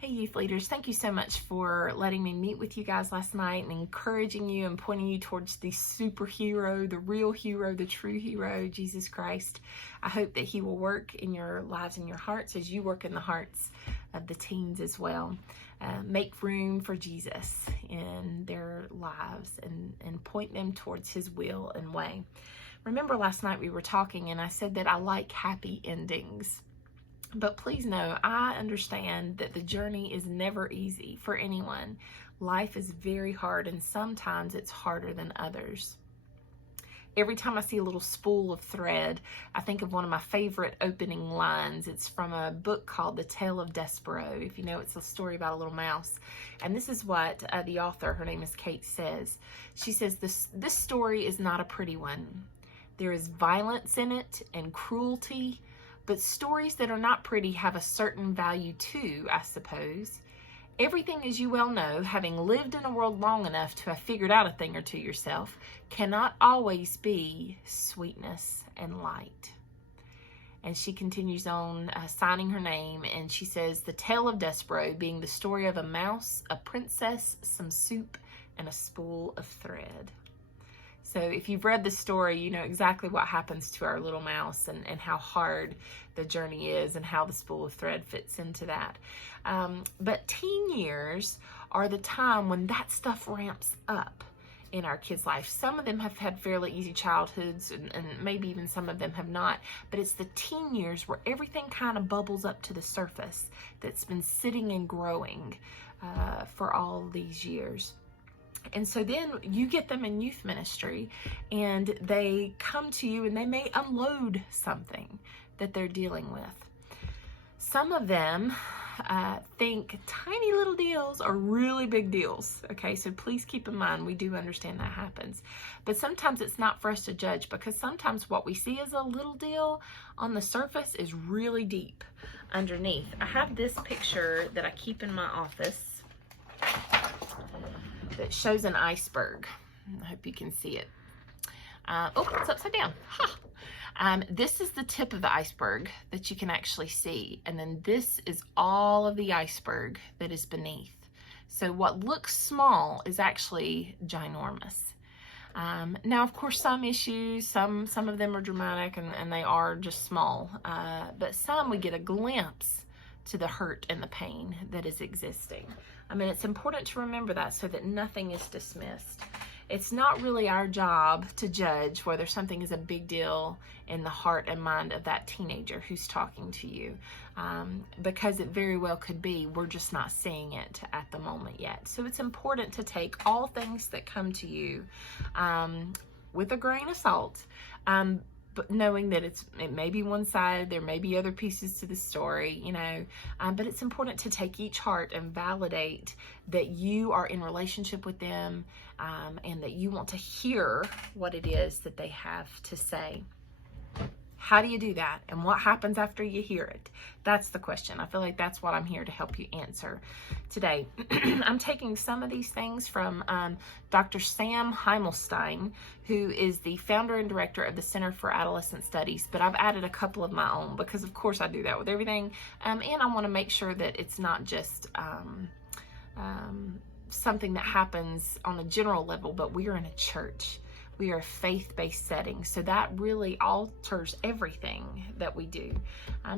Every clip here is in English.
Hey, youth leaders, thank you so much for letting me meet with you guys last night and encouraging you and pointing you towards the superhero, the real hero, the true hero, Jesus Christ. I hope that he will work in your lives and your hearts as you work in the hearts of the teens as well. Make room for Jesus in their lives and point them towards his will and way. Remember last night we were talking and I said that I like happy endings. But please know, I understand that the journey is never easy for anyone. Life is very hard, and sometimes it's harder than others. Every time I see a little spool of thread, I think of one of my favorite opening lines. It's from a book called The Tale of Despereaux. If you know, it's a story about a little mouse. And this is what the author, her name is Kate, says. She says, this story is not a pretty one. There is violence in it and cruelty, but stories that are not pretty have a certain value too, I suppose. Everything, as you well know, having lived in a world long enough to have figured out a thing or two yourself, cannot always be sweetness and light. And she continues on signing her name, and she says, The Tale of Despereaux, being the story of a mouse, a princess, some soup, and a spool of thread. So if you've read the story, you know exactly what happens to our little mouse and how hard the journey is and how the spool of thread fits into that. But teen years are the time when that stuff ramps up in our kids' life. Some of them have had fairly easy childhoods and maybe even some of them have not. But it's the teen years where everything kind of bubbles up to the surface that's been sitting and growing for all these years. And so then you get them in youth ministry and they come to you and they may unload something that they're dealing with. Some of them think tiny little deals are really big deals. Okay, so please keep in mind, we do understand that happens. But sometimes it's not for us to judge, because sometimes what we see as a little deal on the surface is really deep underneath. I have this picture that I keep in my office that shows an iceberg. I hope you can see it. Oh, it's upside down. This is the tip of the iceberg that you can actually see. And then this is all of the iceberg that is beneath. So what looks small is actually ginormous. Now, of course, some issues, some of them are dramatic and they are just small. But some we get a glimpse to the hurt and the pain that is existing. I mean, it's important to remember that so that nothing is dismissed. It's not really our job to judge whether something is a big deal in the heart and mind of that teenager who's talking to you, because it very well could be. We're just not seeing it at the moment yet. So it's important to take all things that come to you with a grain of salt, but knowing that it may be one side, there may be other pieces to the story, you know, but it's important to take each heart and validate that you are in relationship with them, and that you want to hear what it is that they have to say. How do you do that? And what happens after you hear it? That's the question. I feel like that's what I'm here to help you answer today. I'm taking some of these things from Dr. Sam Heimelstein, who is the founder and director of the Center for Adolescent Studies, but I've added a couple of my own because, of course, I do that with everything. And I want to make sure that it's not just something that happens on a general level, but we are in a church. We are a faith-based setting, so that really alters everything that we do.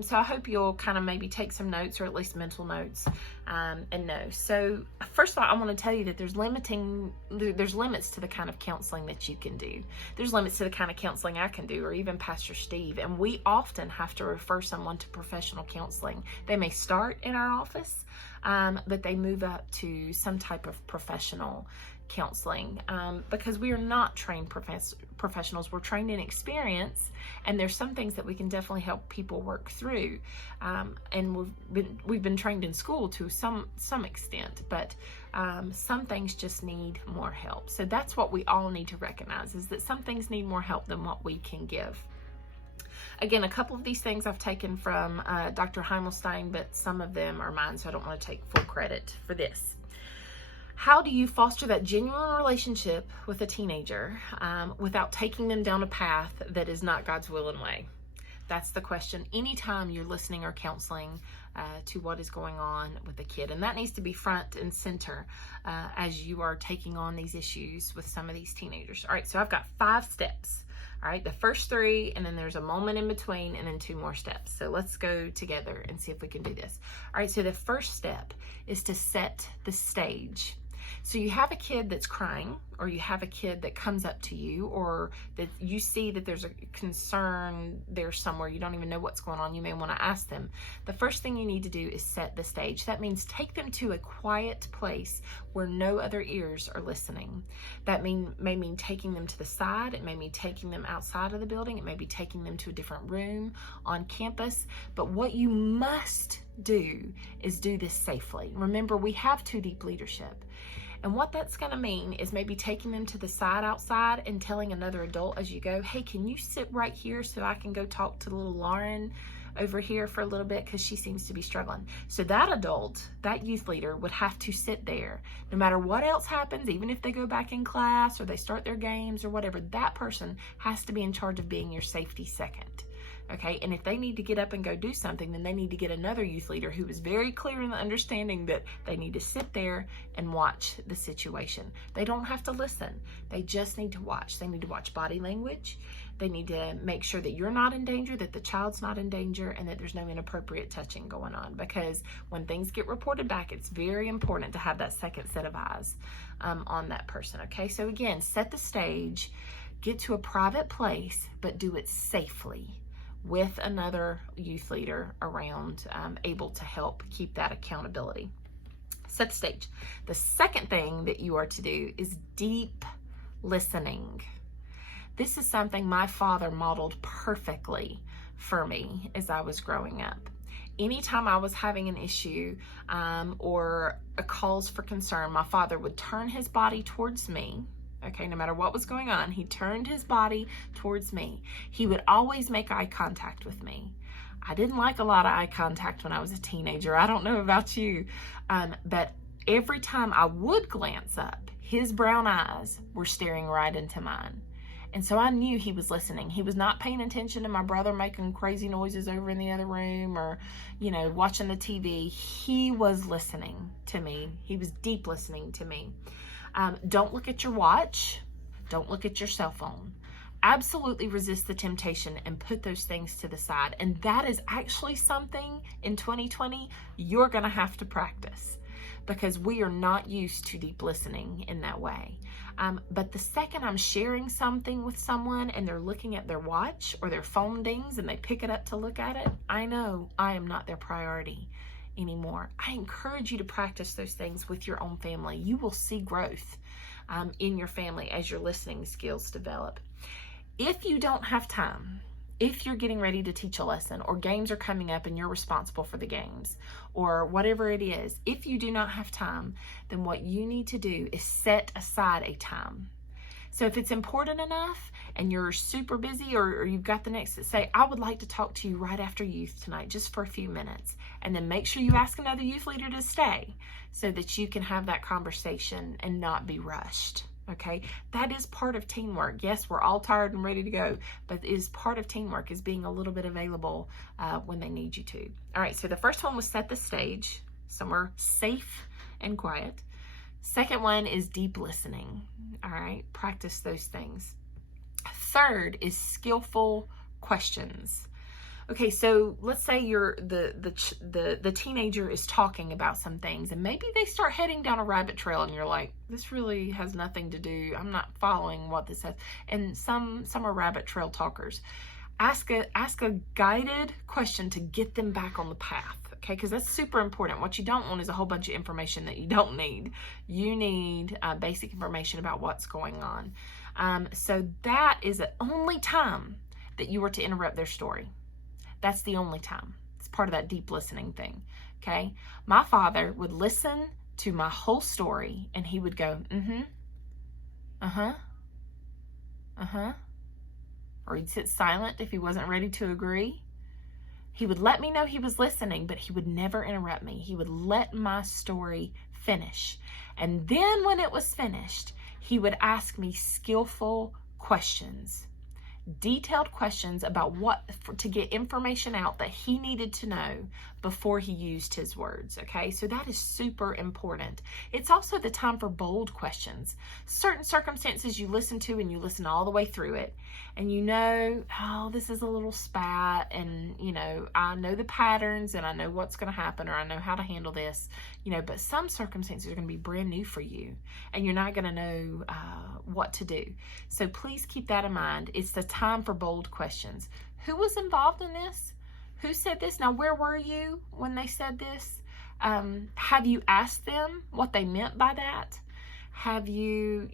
So I hope you'll kind of maybe take some notes, or at least mental notes, and know. So first of all, I want to tell you that there's limits to the kind of counseling that you can do. There's limits to the kind of counseling I can do, or even Pastor Steve, and we often have to refer someone to professional counseling. They may start in our office, but they move up to some type of professional counseling, because we are not trained professionals. We're trained in experience, and there's some things that we can definitely help people work through, and we've been trained in school to some extent, but some things just need more help. So that's what we all need to recognize, is that some things need more help than what we can give. Again, a couple of these things I've taken from Dr. Heimelstein, but some of them are mine, so I don't want to take full credit for this. How do you foster that genuine relationship with a teenager without taking them down a path that is not God's will and way? That's the question. Anytime you're listening or counseling to what is going on with the kid. And that needs to be front and center as you are taking on these issues with some of these teenagers. All right, so I've got 5 steps. All right, the first 3, and then there's a moment in between, and then 2 more steps. So let's go together and see if we can do this. All right, so the first step is to set the stage. So you have a kid that's crying, or you have a kid that comes up to you, or that you see that there's a concern there somewhere, you don't even know what's going on, you may want to ask them. The first thing you need to do is set the stage. That means take them to a quiet place where no other ears are listening. That may mean taking them to the side, it may mean taking them outside of the building, it may be taking them to a different room on campus, but what you must do is do this safely. Remember, we have 2 Deep leadership. And what that's going to mean is maybe taking them to the side outside and telling another adult as you go, hey, can you sit right here so I can go talk to little Lauren over here for a little bit because she seems to be struggling. So that adult, that youth leader, would have to sit there. No matter what else happens, even if they go back in class or they start their games or whatever, that person has to be in charge of being your safety second. Okay, and if they need to get up and go do something, then they need to get another youth leader who is very clear in the understanding that they need to sit there and watch the situation. They don't have to listen. They just need to watch. They need to watch body language. They need to make sure that you're not in danger, that the child's not in danger, and that there's no inappropriate touching going on. Because when things get reported back, it's very important to have that second set of eyes on that person. Okay, so again, set the stage, get to a private place, but do it safely, with another youth leader around, able to help keep that accountability. Set the stage. The second thing that you are to do is deep listening. This is something my father modeled perfectly for me as I was growing up. Anytime I was having an issue or a cause for concern, my father would turn his body towards me. Okay, no matter what was going on, he turned his body towards me. He would always make eye contact with me. I didn't like a lot of eye contact when I was a teenager. I don't know about you, but every time I would glance up, his brown eyes were staring right into mine. And so I knew he was listening. He was not paying attention to my brother making crazy noises over in the other room or, watching the TV. He was listening to me. He was deep listening to me. Don't look at your watch. Don't look at your cell phone. Absolutely resist the temptation and put those things to the side. And that is actually something in 2020 you're going to have to practice, because we are not used to deep listening in that way. But the second I'm sharing something with someone and they're looking at their watch or their phone dings and they pick it up to look at it, I know I am not their priority anymore. I encourage you to practice those things with your own family. You will see growth in your family as your listening skills develop. If you don't have time, if you're getting ready to teach a lesson or games are coming up and you're responsible for the games or whatever it is, if you do not have time, then what you need to do is set aside a time. So if it's important enough and you're super busy or you've got the next, say, I would like to talk to you right after youth tonight, just for a few minutes. And then make sure you ask another youth leader to stay so that you can have that conversation and not be rushed. Okay, that is part of teamwork. Yes, we're all tired and ready to go, but it is part of teamwork, is being a little bit available when they need you to. All right, so the first one was set the stage, somewhere safe and quiet. Second one is deep listening. All right, practice those things. Third is skillful questions. Okay, so let's say the teenager is talking about some things and maybe they start heading down a rabbit trail and you're like, this really has nothing to do, I'm not following what this says. And some are rabbit trail talkers. Ask a guided question to get them back on the path, okay? Because that's super important. What you don't want is a whole bunch of information that you don't need. You need basic information about what's going on. So that is the only time that you were to interrupt their story. That's the only time. It's part of that deep listening thing, okay? My father would listen to my whole story and he would go, or he'd sit silent if he wasn't ready to agree. He would let me know he was listening, but he would never interrupt me. He would let my story finish. And then when it was finished, he would ask me skillful questions. detailed questions about to get information out that he needed to know before he used his words. Okay, so that is super important. It's also the time for bold questions. Certain circumstances you listen to and you listen all the way through it, and you know, oh, this is a little spat, and you know, I know the patterns and I know what's going to happen, or I know how to handle this, you know, but some circumstances are going to be brand new for you and you're not going to know what to do. So please keep that in mind. It's the time for bold questions. Who was involved in this? Who said this? Now, where were you when they said this? Have you asked them what they meant by that? Have you,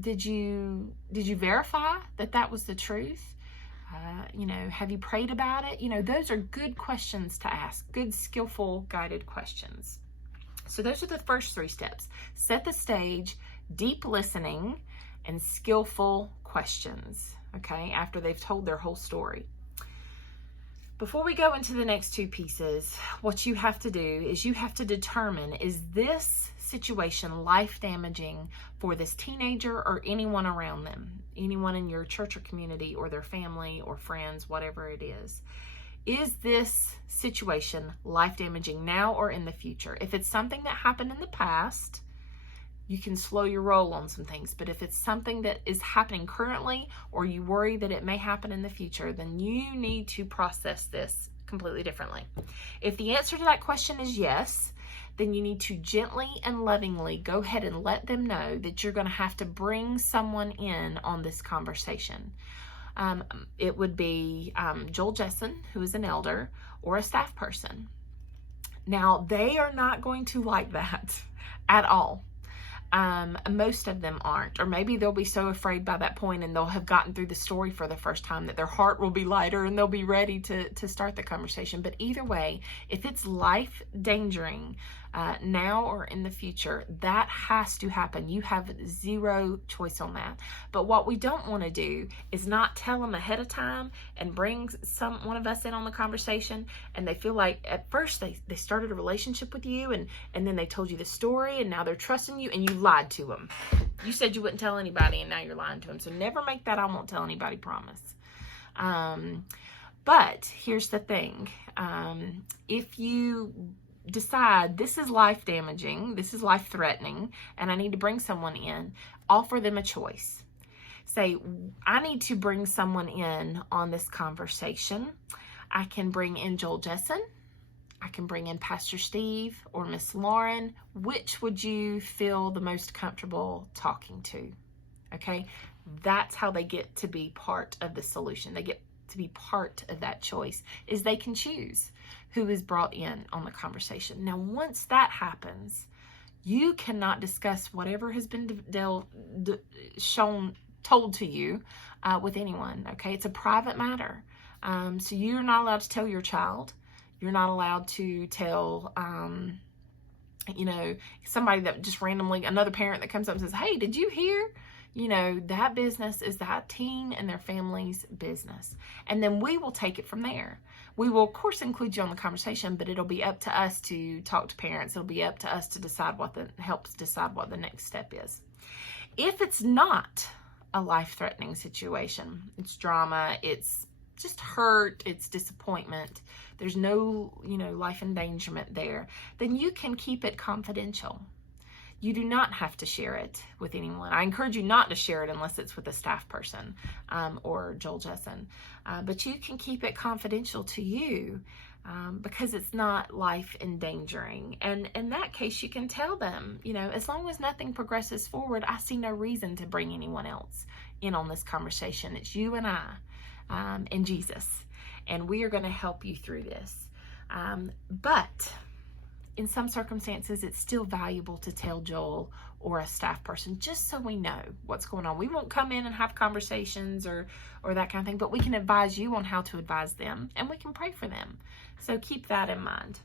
did you verify that that was the truth? Have you prayed about it? Those are good questions to ask, good, skillful, guided questions. So those are the first 3 steps. Set the stage, deep listening, and skillful questions, okay, after they've told their whole story. Before we go into the next 2 pieces, what you have to do is you have to determine, is this situation life-damaging for this teenager or anyone around them, anyone in your church or community or their family or friends, whatever it is. Is this situation life-damaging now or in the future? If it's something that happened in the past, you can slow your roll on some things. But if it's something that is happening currently, or you worry that it may happen in the future, then you need to process this completely differently. If the answer to that question is yes, then you need to gently and lovingly go ahead and let them know that you're going to have to bring someone in on this conversation. It would be Joel Jessen, who is an elder, or a staff person. Now, they are not going to like that at all. Most of them aren't, or maybe they'll be so afraid by that point and they'll have gotten through the story for the first time that their heart will be lighter and they'll be ready to start the conversation. But either way, if it's life endangering now or in the future, that has to happen. You have zero choice on that. But what we don't want to do is not tell them ahead of time and bring one of us in on the conversation, and they feel like at first they started a relationship with you and then they told you the story and now they're trusting you, and you lied to them. You said you wouldn't tell anybody and now you're lying to them. So never make that I won't tell anybody promise. But here's the thing. If you decide this is life damaging, this is life threatening, and I need to bring someone in, offer them a choice. Say, I need to bring someone in on this conversation. I can bring in Joel Jessen. I can bring in Pastor Steve or Miss Lauren. Which would you feel the most comfortable talking to? Okay, that's how they get to be part of the solution. They get to be part of that choice, is they can choose who is brought in on the conversation. Now, once that happens, you cannot discuss whatever has been told to you with anyone. Okay, it's a private matter. So you're not allowed to tell your child. You're not allowed to tell, somebody that just randomly, another parent that comes up and says, hey, did you hear? That business is that teen and their family's business. And then we will take it from there. We will, of course, include you on the conversation, but it'll be up to us to talk to parents. It'll be up to us to decide help decide what the next step is. If it's not a life-threatening situation, it's drama, it's just hurt, it's disappointment, there's no, life endangerment there, then you can keep it confidential. You do not have to share it with anyone. I encourage you not to share it unless it's with a staff person or Joel Jessen. But you can keep it confidential to you because it's not life endangering. And in that case, you can tell them, as long as nothing progresses forward, I see no reason to bring anyone else in on this conversation. It's you and I and Jesus. And we are going to help you through this. But in some circumstances, it's still valuable to tell Joel or a staff person, just so we know what's going on. We won't come in and have conversations or that kind of thing, but we can advise you on how to advise them, and we can pray for them. So keep that in mind.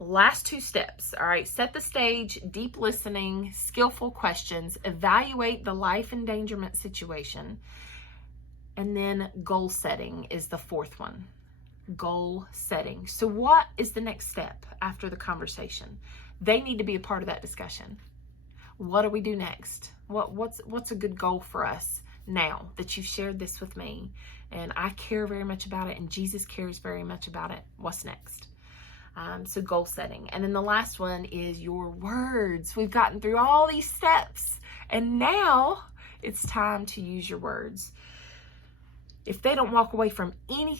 Last 2 steps. All right, set the stage, deep listening, skillful questions, evaluate the life endangerment situation, and then goal setting is the 4th one. Goal setting. So what is the next step after the conversation? They need to be a part of that discussion. What do we do next? What's a good goal for us now that you've shared this with me, and I care very much about it, and Jesus cares very much about it, what's next? So goal setting. And then the last one is your words. We've gotten through all these steps, and now it's time to use your words. If they don't walk away from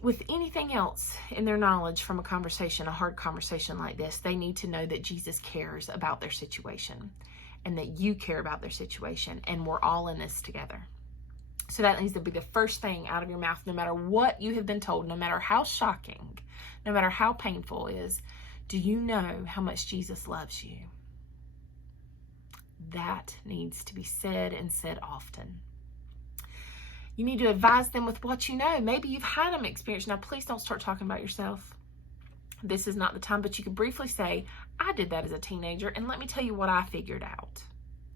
with anything else in their knowledge from a conversation, a hard conversation like this, they need to know that Jesus cares about their situation and that you care about their situation, and we're all in this together. So that needs to be the first thing out of your mouth, no matter what you have been told, no matter how shocking, no matter how painful it is. Do you know how much Jesus loves you? That needs to be said, and said often. You need to advise them with what you know. Maybe you've had an experience. Now, please don't start talking about yourself. This is not the time, but you could briefly say, I did that as a teenager, and let me tell you what I figured out.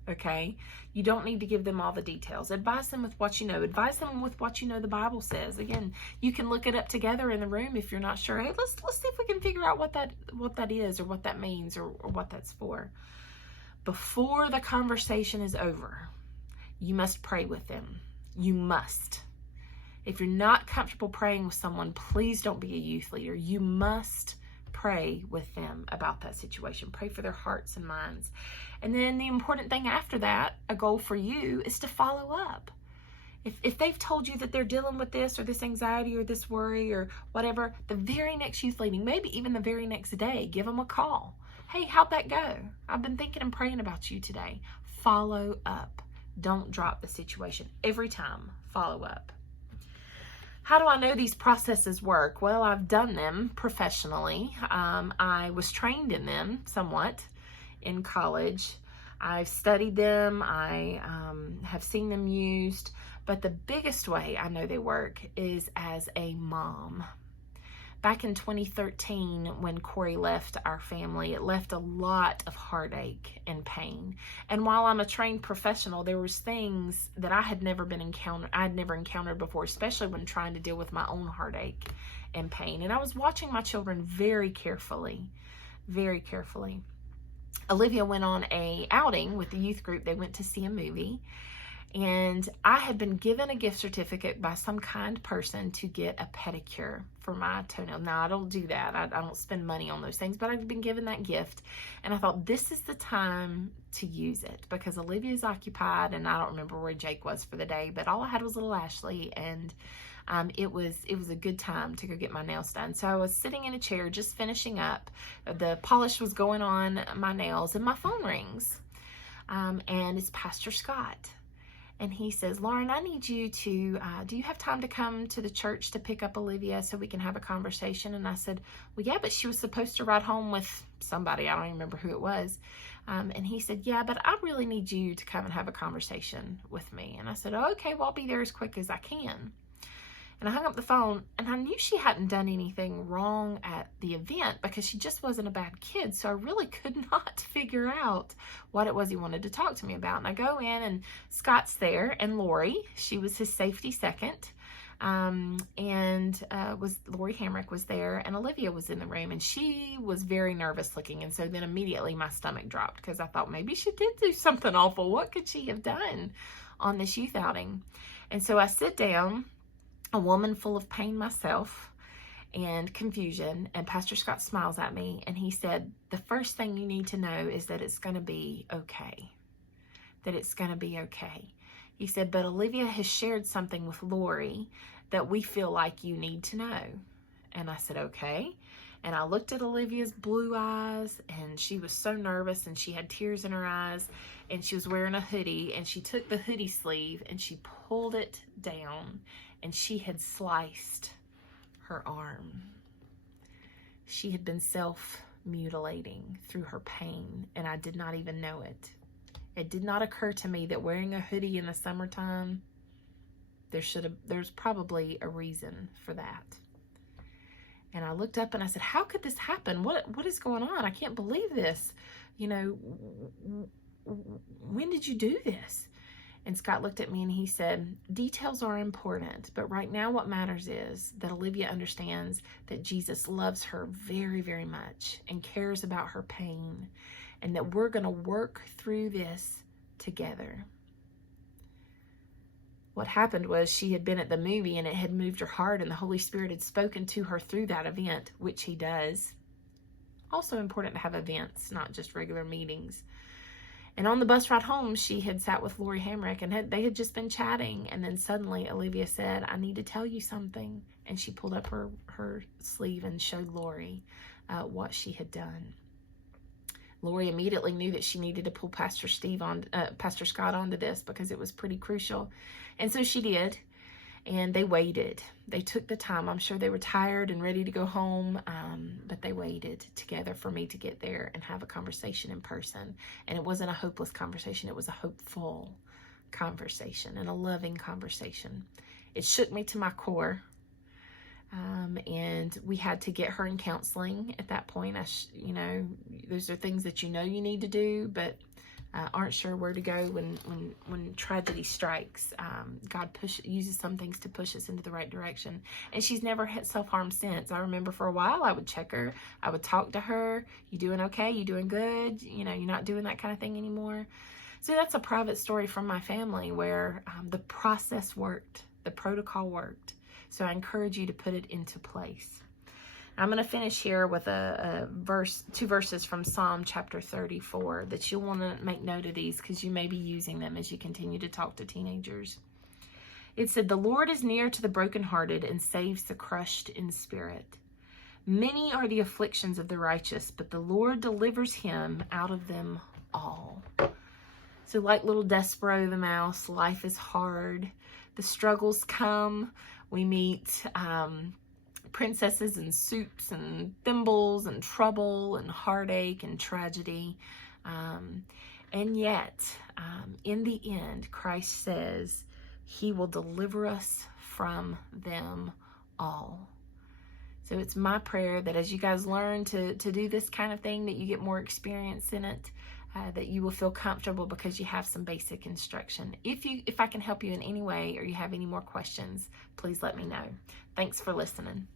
Okay? You don't need to give them all the details. Advise them with what you know. Advise them with what you know the Bible says. Again, you can look it up together in the room if you're not sure. Hey, let's see if we can figure out what that is, or what that means, or what that's for. Before the conversation is over, you must pray with them. You must. If you're not comfortable praying with someone, please don't be a youth leader. You must pray with them about that situation. Pray for their hearts and minds. And then the important thing after that, a goal for you, is to follow up. If they've told you that they're dealing with this or this anxiety or this worry or whatever, the very next youth leading, maybe even the very next day, give them a call. Hey, how'd that go? I've been thinking and praying about you today. Follow up. Don't drop the situation. Every time, follow up. How do I know these processes work? Well, I've done them professionally. I was trained in them somewhat in college. I've studied them. I have seen them used. But the biggest way I know they work is as a mom. Back in 2013, when Corey left our family, it left a lot of heartache and pain. And while I'm a trained professional, there was things that I had never encountered before, especially when trying to deal with my own heartache and pain. And I was watching my children very carefully, very carefully. Olivia went on an outing with the youth group. They went to see a movie. And I had been given a gift certificate by some kind person to get a pedicure for my toenail. Now, I don't do that. I don't spend money on those things, but I've been given that gift. And I thought, this is the time to use it, because Olivia's occupied, and I don't remember where Jake was for the day, but all I had was little Ashley, and it was a good time to go get my nails done. So I was sitting in a chair just finishing up. The polish was going on my nails, and my phone rings. And it's Pastor Scott. And he says, Lauren, I need you to, do you have time to come to the church to pick up Olivia so we can have a conversation? And I said, well, yeah, but she was supposed to ride home with somebody. I don't even remember who it was. And he said, yeah, but I really need you to come and have a conversation with me. And I said, oh, okay, well, I'll be there as quick as I can. And I hung up the phone, and I knew she hadn't done anything wrong at the event because she just wasn't a bad kid. So I really could not figure out what it was he wanted to talk to me about. And I go in, and Scott's there, and Lori, she was his safety second. Lori Hamrick was there, and Olivia was in the room, and she was very nervous looking. And so then immediately my stomach dropped because I thought maybe she did do something awful. What could she have done on this youth outing? And so I sit down, a woman full of pain myself and confusion, and Pastor Scott smiles at me, and he said, the first thing you need to know is that it's going to be okay. That it's going to be okay. He said, but Olivia has shared something with Lori that we feel like you need to know. And I said, okay. And I looked at Olivia's blue eyes, and she was so nervous, and she had tears in her eyes, and she was wearing a hoodie, and she took the hoodie sleeve and she pulled it down, and she had sliced her arm. She had been self-mutilating through her pain, and I did not even know it. It did not occur to me that wearing a hoodie in the summertime, there's probably a reason for that. And I looked up and I said, how could this happen? What is going on? I can't believe this. You know, when did you do this? And Scott looked at me and he said, details are important, but right now what matters is that Olivia understands that Jesus loves her very, very much and cares about her pain, and that we're going to work through this together. what happened was she had been at the movie and it had moved her heart, and the Holy Spirit had spoken to her through that event, which he does. Also important to have events, not just regular meetings. And on the bus ride home, she had sat with Lori Hamrick, and they had just been chatting. And then suddenly Olivia said, I need to tell you something. And she pulled up her sleeve and showed Lori what she had done. Lori immediately knew that she needed to pull Pastor Scott onto this because it was pretty crucial. And so she did. And they waited. They took the time. I'm sure they were tired and ready to go home, but they waited together for me to get there and have a conversation in person. And it wasn't a hopeless conversation. It was a hopeful conversation and a loving conversation. It shook me to my core. And we had to get her in counseling at that point. Those are things that you need to do, but aren't sure where to go when tragedy strikes. God uses some things to push us into the right direction. And she's never had self-harm since. I remember for a while I would check her. I would talk to her. You doing okay? You doing good? You're not doing that kind of thing anymore. So that's a private story from my family where the process worked. The protocol worked. So I encourage you to put it into place. I'm going to finish here with two verses from Psalm chapter 34 that you'll want to make note of these because you may be using them as you continue to talk to teenagers. It said, the Lord is near to the brokenhearted and saves the crushed in spirit. Many are the afflictions of the righteous, but the Lord delivers him out of them all. So like little Despero the mouse, life is hard. The struggles come. We meet princesses and soups and thimbles and trouble and heartache and tragedy. And yet, in the end, Christ says he will deliver us from them all. So it's my prayer that as you guys learn to do this kind of thing, that you get more experience in it, that you will feel comfortable because you have some basic instruction. If I can help you in any way or you have any more questions, please let me know. Thanks for listening.